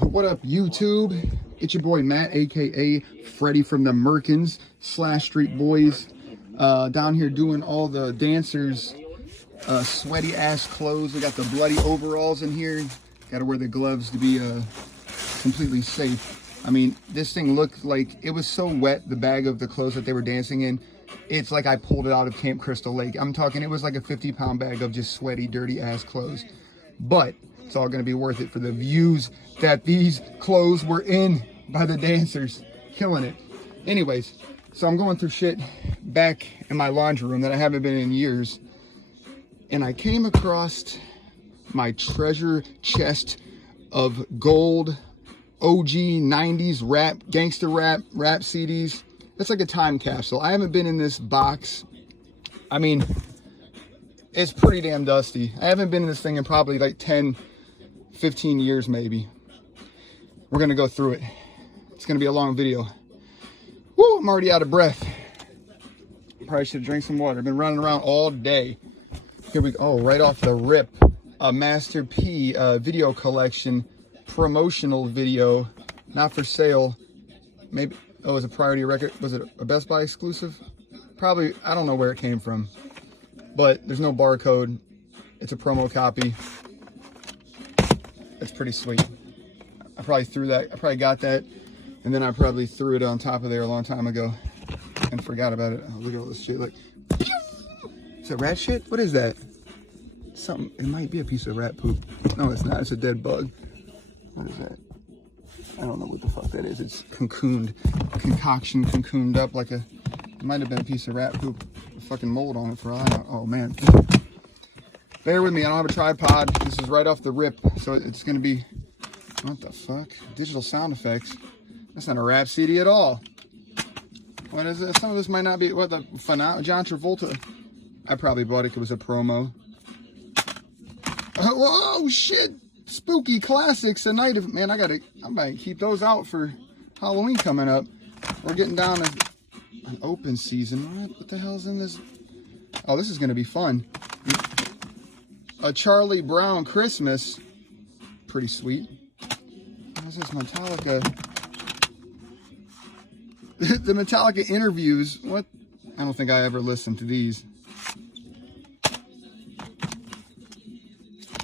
What up, YouTube? It's your boy Matt, aka Freddie from the Merkins / Street Boys. Down here doing all the dancers' sweaty ass clothes. We got the bloody overalls in here. Got to wear the gloves to be completely safe. I mean, this thing looked like it was so wet, the bag of the clothes that they were dancing in. It's like I pulled it out of Camp Crystal Lake. I'm talking, it was like a 50-pound bag of just sweaty, dirty ass clothes. But it's all going to be worth it for the views that these clothes were in by the dancers. Killing it. Anyways, so I'm going through shit back in my laundry room that I haven't been in years. And I came across my treasure chest of gold OG 90s rap, gangster rap CDs. It's like a time capsule. I haven't been in this box. I mean, it's pretty damn dusty. I haven't been in this thing in probably like 10, 15 years maybe. We're going to go through it. It's going to be a long video. Woo, I'm already out of breath. Probably should drink some water. I've been running around all day. Here we go. Oh, right off the rip. A Master P video collection. Promotional video. Not for sale. Maybe. Oh, it was a Priority record. Was it a Best Buy exclusive? Probably. I don't know where it came from. But there's no barcode. It's a promo copy. It's pretty sweet. I probably threw that. I probably got that. And then I probably threw it on top of there a long time ago. And forgot about it. Oh, look at all this shit. Like, is that rat shit? What is that? Something. It might be a piece of rat poop. No, it's not. It's a dead bug. What is that? I don't know what the fuck that is. It's cocooned up like a, it might have been a piece of rat poop, fucking mold on it for all I know. Oh man. Bear with me, I don't have a tripod. This is right off the rip, so it's gonna be, what the fuck? Digital sound effects. That's not a rap CD at all. What is it? Some of this might not be, what the, John Travolta. I probably bought it, it was a promo. Whoa, shit. Spooky classics a night of, man, I might keep those out for Halloween coming up. We're getting down to an open season. What the hell's in this? Oh, this is gonna be fun. A Charlie Brown Christmas. Pretty sweet. What's this? Metallica. The Metallica interviews. What? I don't think I ever listened to these.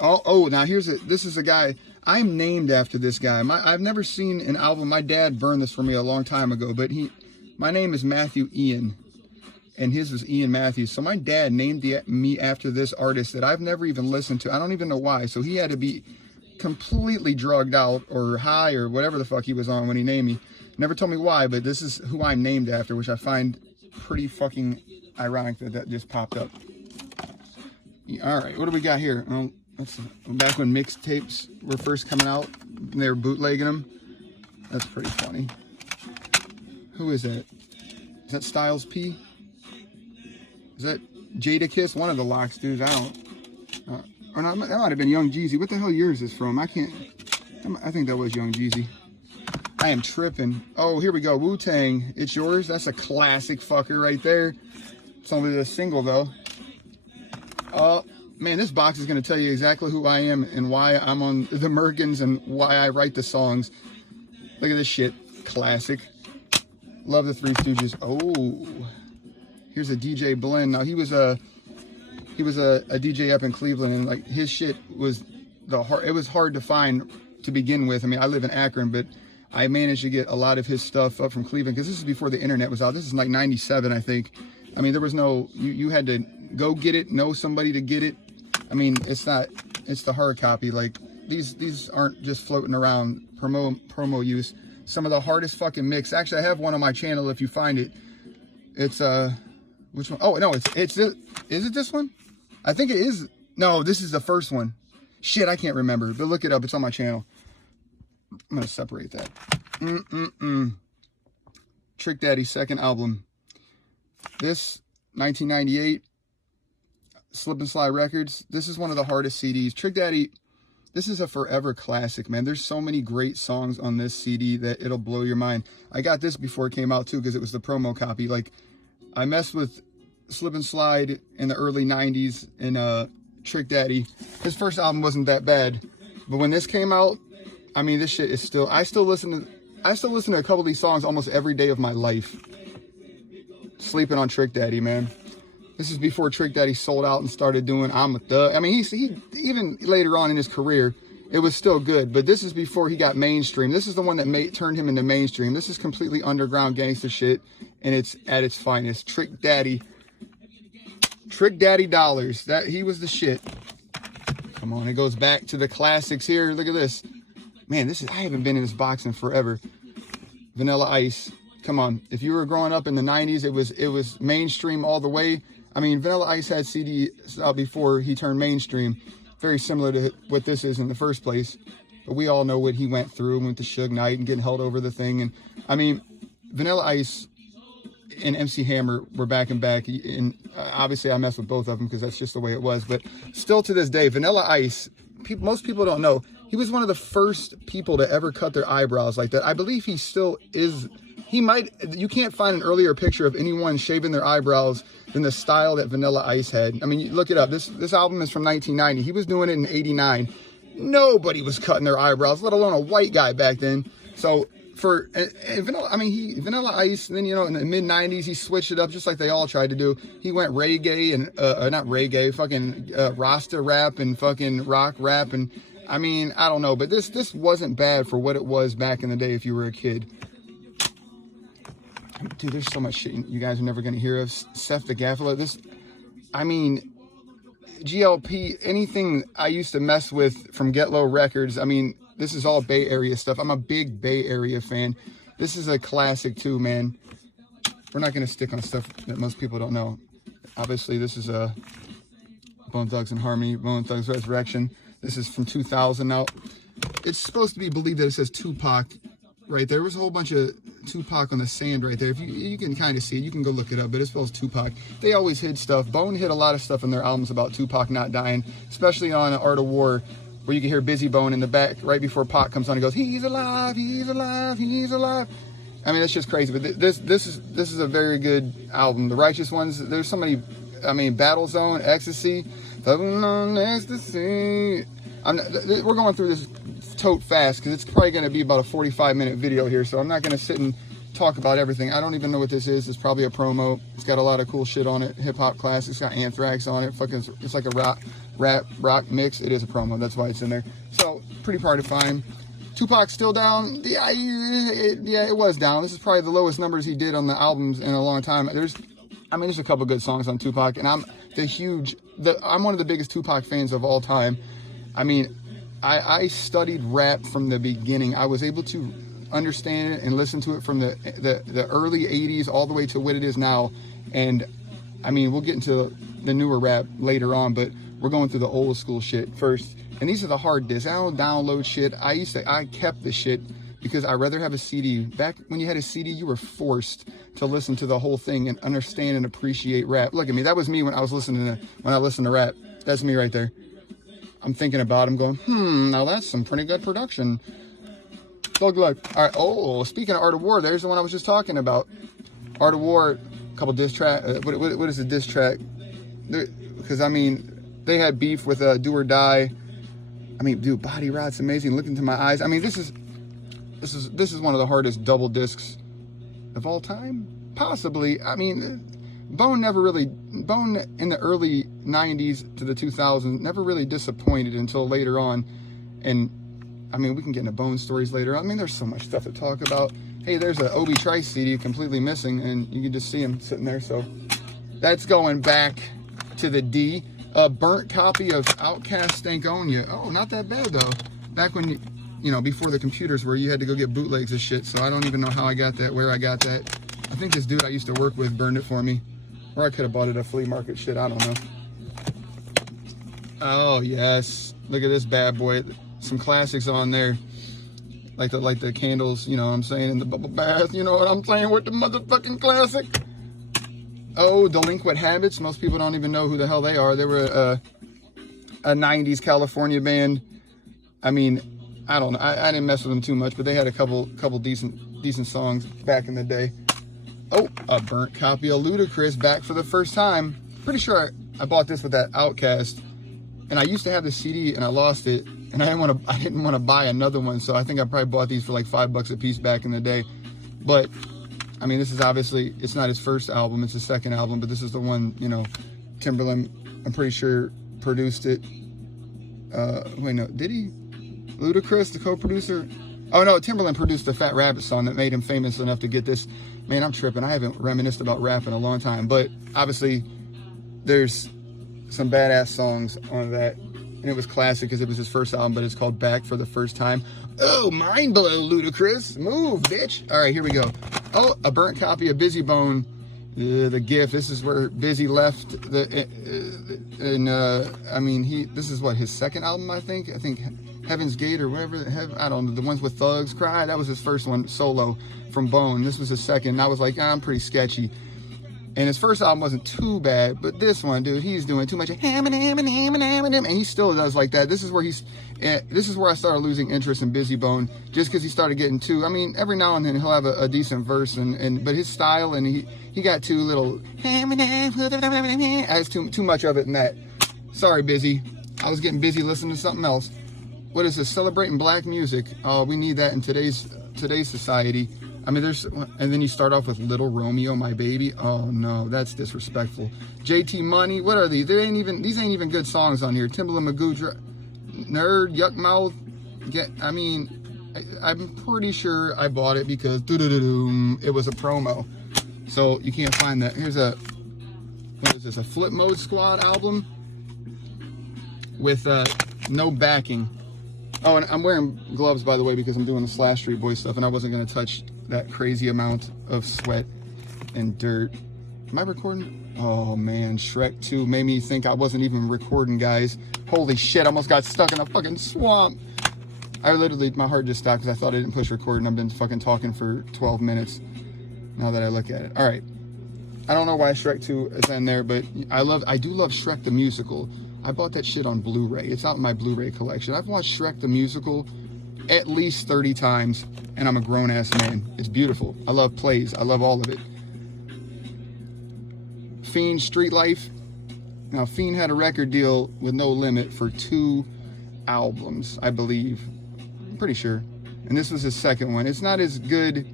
Oh, now here's it. This is a guy. I'm named after this guy. I've never seen an album. My dad burned this for me a long time ago, but my name is Matthew Ian, and his was Ian Matthews. So my dad named me after this artist that I've never even listened to. I don't even know why. So he had to be completely drugged out or high or whatever the fuck he was on when he named me. Never told me why, but this is who I'm named after, which I find pretty fucking ironic that just popped up. All right, what do we got here? That's back when mixtapes were first coming out and they were bootlegging them. That's pretty funny. Who is that? Is that Styles P? Is that Jadakiss? One of the Locks dudes. I don't. Or not, that might have been Young Jeezy. What the hell year is this from? I can't. I think that was Young Jeezy. I am tripping. Oh, here we go. Wu-Tang. It's Yours. That's a classic fucker right there. It's only a single though. Man, this box is going to tell you exactly who I am and why I'm on the Merkins and why I write the songs. Look at this shit. Classic. Love the Three Stooges. Oh, here's a DJ Blend. Now, he was a DJ up in Cleveland, and like his shit was it was hard to find to begin with. I mean, I live in Akron, but I managed to get a lot of his stuff up from Cleveland because this is before the internet was out. This is like 97, I think. I mean, there was no, you had to go get it, know somebody to get it. I mean, it's the hard copy. Like, these aren't just floating around promo use. Some of the hardest fucking mix. Actually, I have one on my channel if you find it. It's, which one? Oh, no, is it this one? I think it is. No, this is the first one. Shit, I can't remember, but look it up. It's on my channel. I'm going to separate that. Trick Daddy's second album. This, 1998. Slip and Slide Records. This is one of the hardest CDs. Trick Daddy, this is a forever classic, man. There's so many great songs on this CD that it'll blow your mind. I got this before it came out too because it was the promo copy. Like, I messed with Slip and Slide in the early 90s and Trick Daddy. His first album wasn't that bad, but when this came out, I mean, this shit is still, I still listen to a couple of these songs almost every day of my life. Sleeping on Trick Daddy, man. This is before Trick Daddy sold out and started doing I'm a Thug. I mean, he even later on in his career, it was still good. But this is before he got mainstream. This is the one that turned him into mainstream. This is completely underground gangster shit, and it's at its finest. Trick Daddy dollars. That he was the shit. Come on, it goes back to the classics here. Look at this. Man, I haven't been in this box in forever. Vanilla Ice. Come on. If you were growing up in the 90s, it was mainstream all the way. I mean, Vanilla Ice had CDs out before he turned mainstream. Very similar to what this is in the first place. But we all know what he went through with the Suge Knight and getting held over the thing. And I mean, Vanilla Ice and MC Hammer were back and back. And obviously I mess with both of them because that's just the way it was. But still to this day, Vanilla Ice, most people don't know, he was one of the first people to ever cut their eyebrows like that. I believe he still is. You can't find an earlier picture of anyone shaving their eyebrows than the style that Vanilla Ice had. I mean, you look it up. This album is from 1990. He was doing it in 89. Nobody was cutting their eyebrows, let alone a white guy back then. So Vanilla Ice, then, you know, in the mid 90s, he switched it up just like they all tried to do. He went reggae and, not reggae, fucking Rasta rap and fucking rock rap. And I mean, I don't know, but this wasn't bad for what it was back in the day if you were a kid. Dude, there's so much shit you guys are never going to hear of. Seth the Gaffer. I mean, GLP, anything I used to mess with from Get Low Records. I mean, this is all Bay Area stuff. I'm a big Bay Area fan. This is a classic too, man. We're not going to stick on stuff that most people don't know. Obviously, this is Bone Thugs and Harmony, Bone Thugs Resurrection. This is from 2000 now. It's supposed to be believed that it says Tupac right there. Was a whole bunch of Tupac on the sand right there. If you can kind of see it, you can go look it up, but it spells Tupac. They always hid stuff. Bone hid a lot of stuff in their albums about Tupac not dying, especially on Art of War, where you can hear Busy Bone in the back right before Pac comes on and goes, he's alive, he's alive, he's alive. I mean, that's just crazy. But this is a very good album. The Righteous Ones, there's so many. I mean, Battle Zone, Ecstasy, Ecstasy. We're going through this tote fast because it's probably going to be about a 45-minute video here, so I'm not going to sit and talk about everything. I don't even know what this is. It's probably a promo. It's got a lot of cool shit on it. Hip-hop classics. It's got Anthrax on it. Fucking, it's like a rock mix. It is a promo. That's why it's in there. So, pretty hard to find. Tupac's still down. Yeah, it was down. This is probably the lowest numbers he did on the albums in a long time. There's a couple good songs on Tupac, and I'm one of the biggest Tupac fans of all time. I mean, I studied rap from the beginning. I was able to understand it and listen to it from the early 80s all the way to what it is now. And I mean, we'll get into the newer rap later on, but we're going through the old school shit first. And these are the hard discs. I don't download shit. I kept the shit because I'd rather have a CD. Back when you had a CD, you were forced to listen to the whole thing and understand and appreciate rap. Look at me. That was me when I listened to rap. That's me right there. I'm thinking about him going, now that's some pretty good production. Look. All right. Oh, speaking of Art of War, there's the one I was just talking about. Art of War, a couple diss track. What is a diss track? Because, I mean, they had beef with Do or Die. I mean, dude, Body Rot's amazing. Look into my eyes. I mean, this is one of the hardest double discs of all time. Possibly. I mean, Bone in the early 90s to the 2000s never really disappointed until later on. And I mean, we can get into Bone stories later on. I mean, there's so much stuff to talk about. Hey, there's an Obi Trice CD completely missing, and you can just see him sitting there. So that's going back to the D. A burnt copy of Outkast Stankonia. Oh, not that bad though. Back when before the computers where you had to go get bootlegs of shit. So I don't even know how I got that, where I got that. I think this dude I used to work with burned it for me. Or I could have bought it at a flea market. Shit, I don't know. Oh, yes. Look at this bad boy. Some classics on there. Like the candles, you know what I'm saying, in the bubble bath. You know what I'm saying with the motherfucking classic. Oh, Delinquent Habits. Most people don't even know who the hell they are. They were a 90s California band. I mean, I don't know. I didn't mess with them too much, but they had a couple decent songs back in the day. Oh, a burnt copy of Ludacris back for the first time. Pretty sure I bought this with that Outkast. And I used to have the CD and I lost it. and I didn't want to buy another one, so I think I probably bought these for like $5 a piece back in the day. But I mean, this is obviously, it's not his first album, it's his second album, but this is the one, you know, Timberland, I'm pretty sure, produced it. Wait, no, did he? Ludacris, the co-producer? Oh no, Timberland produced the Fat Rabbit song that made him famous enough to get this. Man, I'm tripping. I haven't reminisced about rap in a long time, but obviously there's some badass songs on that, and it was classic because it was his first album, but it's called Back for the First Time. Oh, mind blow, Ludacris. Move, bitch. All right, here we go. Oh, a burnt copy of Busy Bone, the gift. This is where Busy left I mean, this is what, his second album, I think Heaven's Gate or whatever, I don't know, the ones with Thugs Cry, that was his first one solo from Bone. This was his second, and I was like, I'm pretty sketchy. And his first album wasn't too bad, but this one, dude, he's doing too much and he still does like that. This is where I started losing interest in Busy Bone, just because he started getting too, I mean, every now and then he'll have a decent verse, but his style, and he got too little, has too much of it in that. Sorry, Busy. I was getting busy listening to something else. What is this? Celebrating black music. Oh, we need that in today's society. I mean, and then you start off with Little Romeo, My Baby. Oh no, that's disrespectful. JT Money, what are these? These ain't even good songs on here. Timbaland, Magoo, Nerd, Yuck Mouth. I mean, I'm pretty sure I bought it because it was a promo. So you can't find that. What is this? A Flip Mode Squad album with no backing. Oh, and I'm wearing gloves, by the way, because I'm doing the Slash Street Boy stuff, and I wasn't going to touch that crazy amount of sweat and dirt. Am I recording? Oh, man, Shrek 2 made me think I wasn't even recording, guys. Holy shit, I almost got stuck in a fucking swamp. My heart just stopped because I thought I didn't push record, and I've been fucking talking for 12 minutes now that I look at it. All right. I don't know why Shrek 2 is in there, but I do love Shrek the Musical. I bought that shit on Blu-ray. It's out in my Blu-ray collection. I've watched Shrek the Musical at least 30 times, and I'm a grown-ass man. It's beautiful. I love plays. I love all of it. Fiend, Street Life. Now, Fiend had a record deal with No Limit for 2 albums, I believe. I'm pretty sure. And this was his second one. It's not as good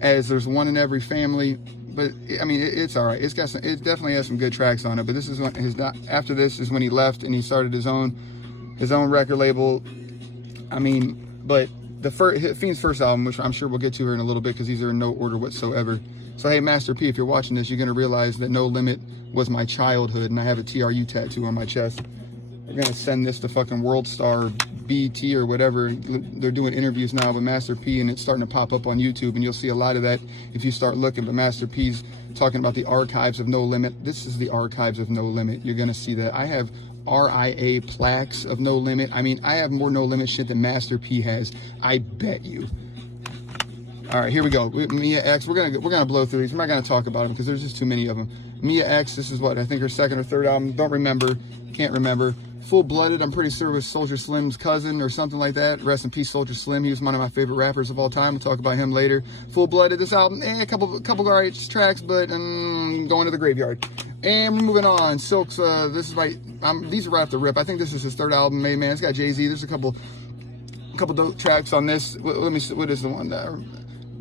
as There's One in Every Family, but I mean, it's all right. It definitely has some good tracks on it. But this is after this is when he left and he started his own record label. I mean, but Fiend's first album, which I'm sure we'll get to here in a little bit because these are in no order whatsoever. So hey, Master P, if you're watching this, you're gonna realize that No Limit was my childhood, and I have a TRU tattoo on my chest. We're gonna send this to fucking World Star, BT, or whatever. They're doing interviews now with Master P, and it's starting to pop up on YouTube, and you'll see a lot of that if you start looking. But Master P's talking about the archives of No Limit. This is the archives of No Limit. You're gonna see that. I have RIA plaques of No Limit. I mean, I have more No Limit shit than Master P has. I bet you. All right, here we go. Mia X. We're gonna blow through these. I'm not gonna talk about them because there's just too many of them. Mia X. This is what I think her second or third album. Don't remember. Can't remember. Full Blooded, I'm pretty sure was Soulja Slim's cousin or something like that. Rest in peace, Soulja Slim. He was one of my favorite rappers of all time. We'll talk about him later. Full Blooded, this album, a couple alright tracks, but going to the graveyard. And we're moving on. Silk's, this is these are right off the rip. I think this is his third album, man. It's got Jay-Z. There's a couple dope tracks on this. Let me see, what is the one that?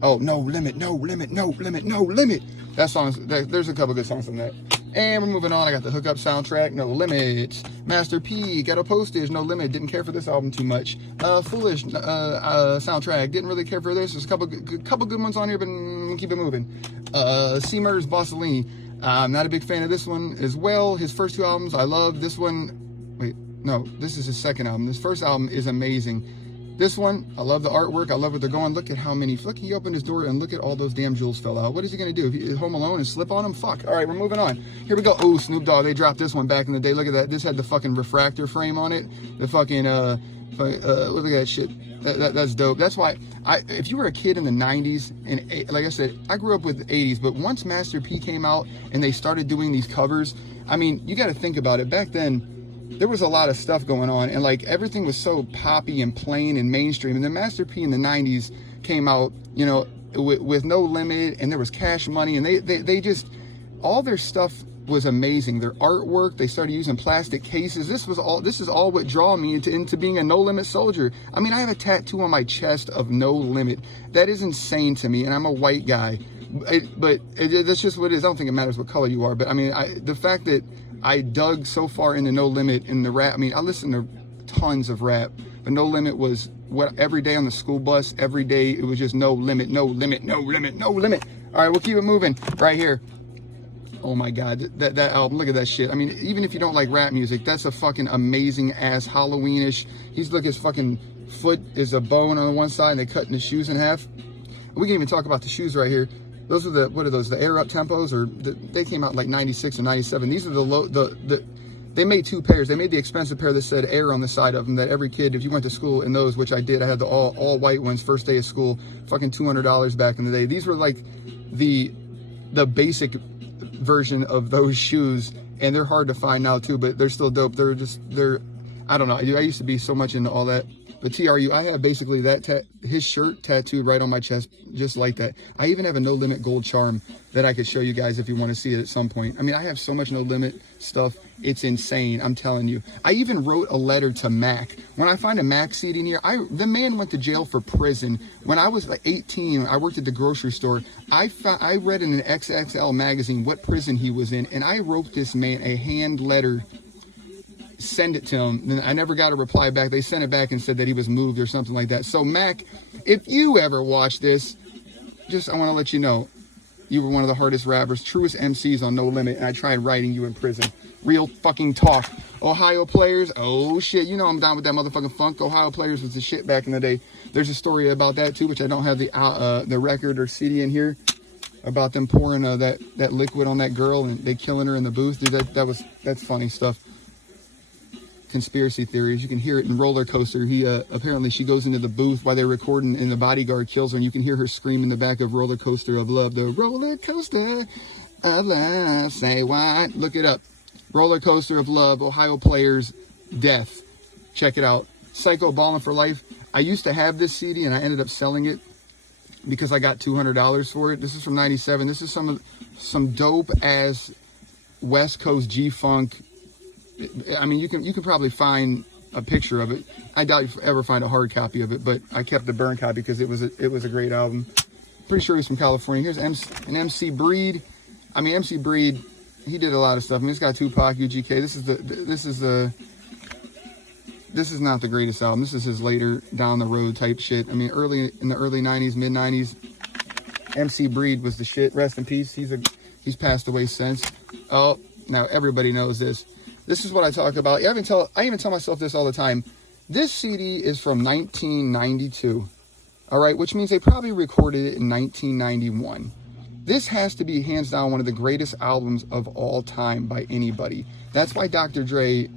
Oh, No Limit, No Limit, No Limit, No Limit. That song's, there's a couple good songs on that. And we're moving on. I got the Hookup soundtrack, No Limit. Master P, Ghetto Postage, No Limit. Didn't care for this album too much. Foolish soundtrack. Didn't really care for this. There's a couple good ones on here, but keep it moving. C Murders, Bossellini. I'm not a big fan of this one as well. His first 2 albums, I love. This one, wait, no, this is his second album. This first album is amazing. This one, I love the artwork. I love what they're going. Look at how many. Look, he opened his door and look at all those damn jewels fell out. What is he going to do? If he's home alone and slip on them? Fuck. All right, we're moving on. Here we go. Oh, Snoop Dogg. They dropped this one back in the day. Look at that. This had the fucking refractor frame on it. The fucking, look at that shit. That's dope. That's why, if you were a kid in the 90s, and like I said, I grew up with the 80s, but once Master P came out and they started doing these covers, I mean, you got to think about it. Back then, there was a lot of stuff going on, and like everything was so poppy and plain and mainstream. And then Master P in the 90s came out, with No Limit, and there was Cash Money, and they just, all their stuff was amazing. Their artwork, they started using plastic cases. This is all what drew me into being a No Limit soldier. I mean, I have a tattoo on my chest of No Limit. That is insane to me, and I'm a white guy. That's just what it is. I don't think it matters what color you are, but I mean, the fact that I dug so far into No Limit in the rap, I mean, I listen to tons of rap, but No Limit was what every day on the school bus, every day it was just no limit, no limit, no limit, no limit. All right, we'll keep it moving right here. Oh my God, that album, look at that shit. I mean, even if you don't like rap music, that's a fucking amazing ass Halloweenish. His fucking foot is a bone on the one side and they cutting his shoes in half. We can even talk about the shoes right here. Those are what are those, the Air Up Tempos, or they came out like 96 or 97. These are they made two pairs. They made the expensive pair that said Air on the side of them, that every kid, if you went to school in those, which I did, I had the all white ones, first day of school, fucking $200 back in the day. These were like the basic version of those shoes, and they're hard to find now too, but they're still dope. They're I don't know, I used to be so much into all that. But TRU, I have basically his shirt tattooed right on my chest, just like that. I even have a No Limit gold charm that I could show you guys if you want to see it at some point. I mean, I have so much No Limit stuff, it's insane, I'm telling you. I even wrote a letter to Mac. When I find a Mac CD near, the man went to jail for prison. When I was like 18, I worked at the grocery store. I read in an XXL magazine what prison he was in, and I wrote this man a hand letter, send it to him. Then I never got a reply back. They sent it back and said that he was moved or something like that. So Mac, if you ever watch this, I want to let you know, you were one of the hardest rappers, truest MCs on No Limit, and I tried writing you in prison. Real fucking talk. Ohio Players, oh shit, you know I'm down with that motherfucking funk. Ohio Players was the shit back in the day. There's a story about that too, which I don't have the record or CD in here, about them pouring that liquid on that girl and they killing her in the booth. Dude, that's funny stuff. Conspiracy theories. You can hear it in Roller Coaster. Apparently she goes into the booth while they're recording and the bodyguard kills her, and you can hear her scream in the back of Roller Coaster of Love. The roller coaster of love, say what? Look it up. Roller Coaster of Love, Ohio Players, Death. Check it out. Psycho Ballin' for Life. I used to have this CD and I ended up selling it because I got $200 for it. This is from 97. This is some dope ass West Coast G-Funk. I mean, you can probably find a picture of it. I doubt you ever find a hard copy of it, but I kept the burn copy because it was a great album. Pretty sure he's from California. Here's an MC Breed. I mean, MC Breed, he did a lot of stuff. I mean, it's got Tupac, UGK. This is not the greatest album. This is his later down the road type shit. I mean, in the early 90s, mid 90s, MC Breed was the shit. Rest in peace. He's passed away since. Oh, now everybody knows this. This is what I talk about. I even tell myself this all the time. This CD is from 1992. All right, which means they probably recorded it in 1991. This has to be hands down one of the greatest albums of all time by anybody. That's why Dr. Dre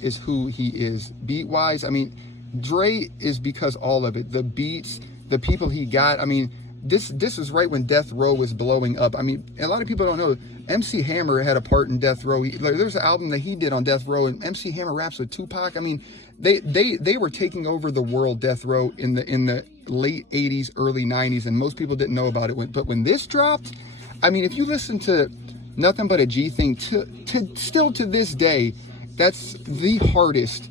is who he is. Beat-wise, I mean, Dre is because all of it. The beats, the people he got. I mean, this was right when Death Row was blowing up. I mean, a lot of people don't know. MC Hammer had a part in Death Row. There's an album that he did on Death Row, and MC Hammer raps with Tupac. I mean, they were taking over the world, Death Row, in the late 80s, early 90s, and most people didn't know about it. But when this dropped, I mean, if you listen to Nothing But a G Thing, still to this day, that's the hardest.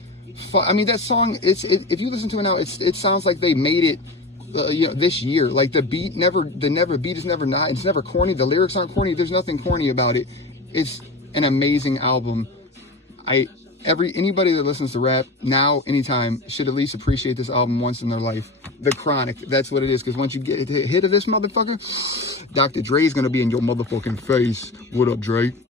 I mean, that song, if you listen to it now, it sounds like they made it this year. Like the beat is never corny. The lyrics aren't corny. There's nothing corny about it. It's an amazing album. Anybody that listens to rap now, anytime, should at least appreciate this album once in their life. The Chronic, that's what it is. Because once you get a hit of this motherfucker, Dr. Dre's gonna be in your motherfucking face. What up, Dre?